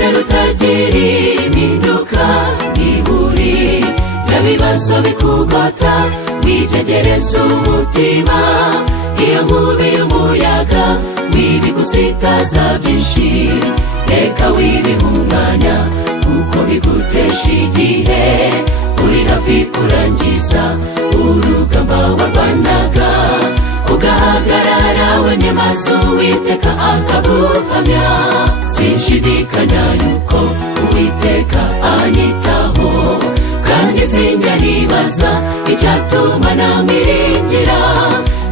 umunezero utagira impinduka n'iburi by'ibibazo bikugota wibyegereza umutima iyo nkubi y'umuyaga wibigusitaza byinshi reka wibihunganya kuko bigutesha igihe uri hafi kurangiza urugamba warwanaga ugahagarara wemye maze Uwiteka akaguhamya sinshidikanya yuko Uwiteka anyitaho kandi sinjya nibaza icyatuma namiringira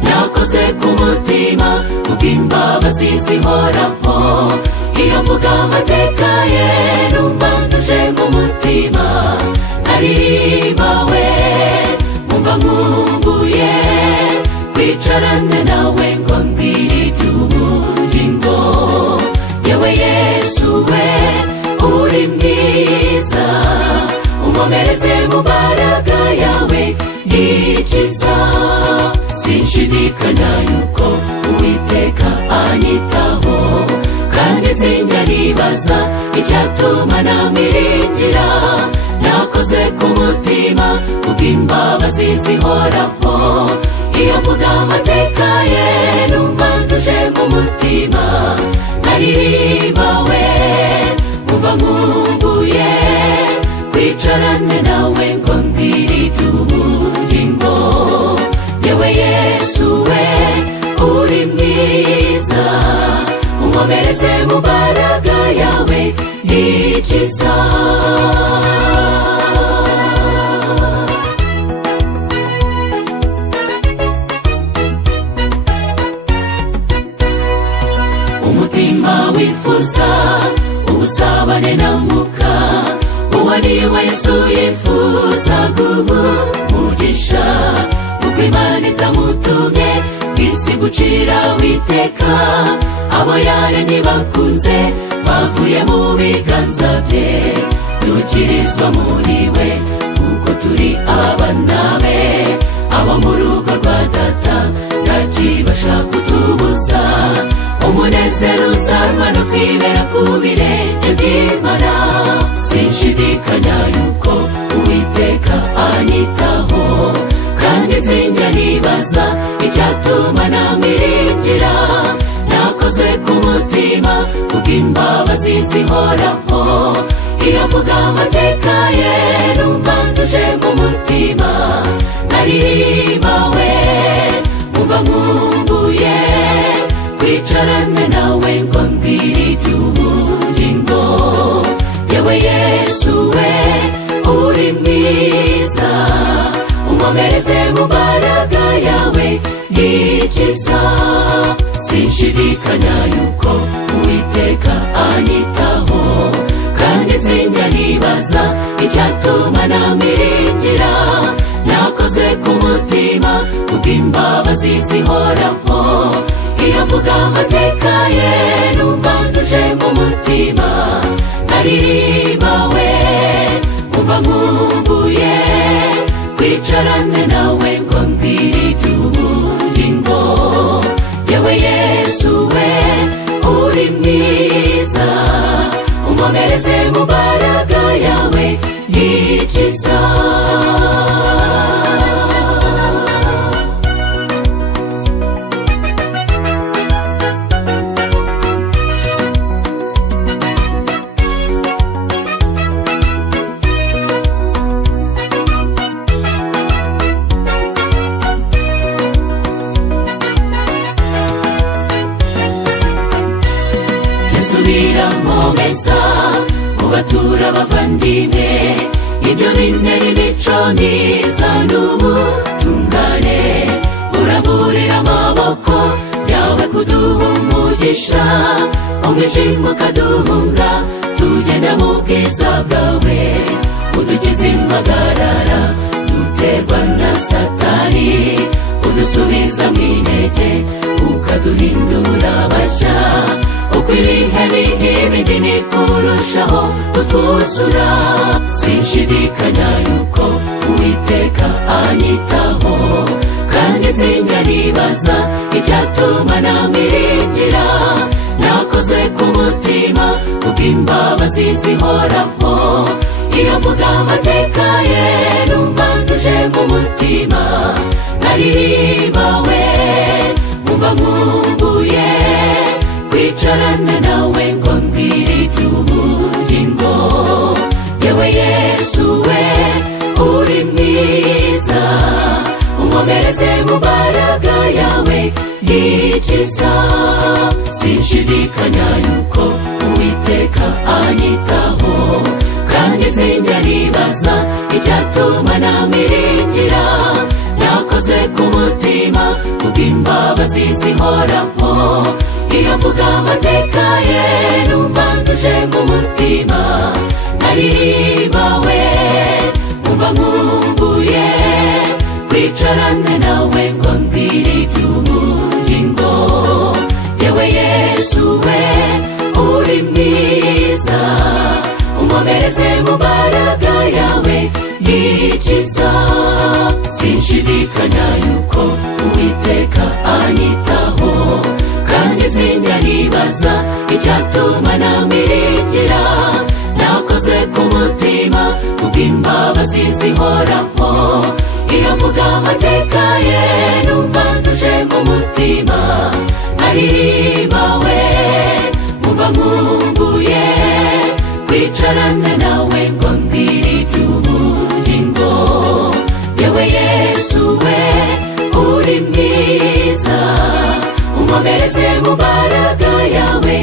nakoze ku mutima kubw'imbabazi zihoraho iyo mvuga amateka ye numva ntuje mu mutima naririmbawe mumva nkumbuye kwicarana nawe ngo mbwire iby'ubugingo yewe Yesu we uri mwiza unkomereze mu mbaraga yawe yikiza sinshidikanya yuko Uwiteka anyitaho kandi sinjya nibaza icyatuma namiringira nakoze ku mutima kubw'imbabazi zihoraho iyo mvuga amateka ye numva ntuje mu mutima naririmbawe mumva nkumbuye kwicarane nawe ngo mbwire iby'ubugingo yewe Yesu we uri mwiza unkomereze mu mbaraga yawe yikiza umutima wifuza ubusabane na Mwuka uwo ni we Yesu yifuza guhumugisha kuko Imana itamutumye isi gucira witeka abo yaremye bakunze bavuye mu biganza bye dukirizwa muri we kuko turi abana be abo mu rugo rwa data ntakibasha kutubuza umunezero uzanwa no kwibera ku birenge by'Imana sinshidikanya yuko Uwiteka anyitaho kandi sinjya nibaza icyatuma namiringira nakoze ku mutima kubw'imbabazi zihoraho iyo mvuga amateka ye numva ntuje mu mutima naririmbawe mumva nkumbuye kwicarane nawe ngo mbwire iby'ubugingo yewe Yesu we uri mwiza unkomereze mu mbaraga yawe yikiza sinshidikanya yuko Uwiteka anyitaho kandi sinjya nibaza icyatuma namiringira nakoze ku mutima kubw'imbabazi zihoraho iyo mvuga amateka ye numva ntuje mu mutima naririmbawe mumva nkumbuye kwicarane nawe ngo mbwire iby'ubugingo yewe Yesu we uri mwiza unkomereze mu mbaraga yawe yikiza biramomeza kubatura abavandimwe ibyo bintera imico myiza n'ubutungane uramburira amaboko yawe kuduha umugisha umwijima ukaduhunga tugenda mu bwiza bwawe udukiza impagarara duterwa na Satani udusubiza mu intege ukaduhindura bashya uko ibihe biha ibindi ni kurushaho utwuzura sinshidikanya yuko Uwiteka anyitaho kandi sinjya nibaza icyatuma namiringira nakoze ku mutima kubw'imbabazi zihoraho. Iyo mvuga amateka ye numva ntuje mu mutima, naririmbawe umva nkumbuye kwicarana nawe ngo mbwire iby'ubugingo. Yewe Yesu we uri mwiza, unkomereze mu mbaraga yawe yikiza. Sinshidikanya yuko Uwiteka anyitaho, kandi sinjya nibaza icyatuma namiringira. Nakoze ku mutima kubw'imbabazi zihoraho. Iyo mvuga amateka ye numva ntuje mu mutima, naririmbawe umva nkumbuye kwicarana nawe ngo mbwire iby'ubugingo. Yewe Yesu we uri mwiza, unkomereze mu mbaraga yawe yikiza. Sinshidikanya yuko Uwiteka anyitaho, kandi sinjya nibaza icyatuma namiringira. Nakoze ku mutima kubw'imbabazi zihoraho. Iyo mvuga amateka ye numva ntuje mu mutima, naririmbawe umva nkumbuye kwicarana nawe ngo mbwire iby'ubugingo. Yewe Yesu we uri mwiza, unkomereze mu mbaraga yawe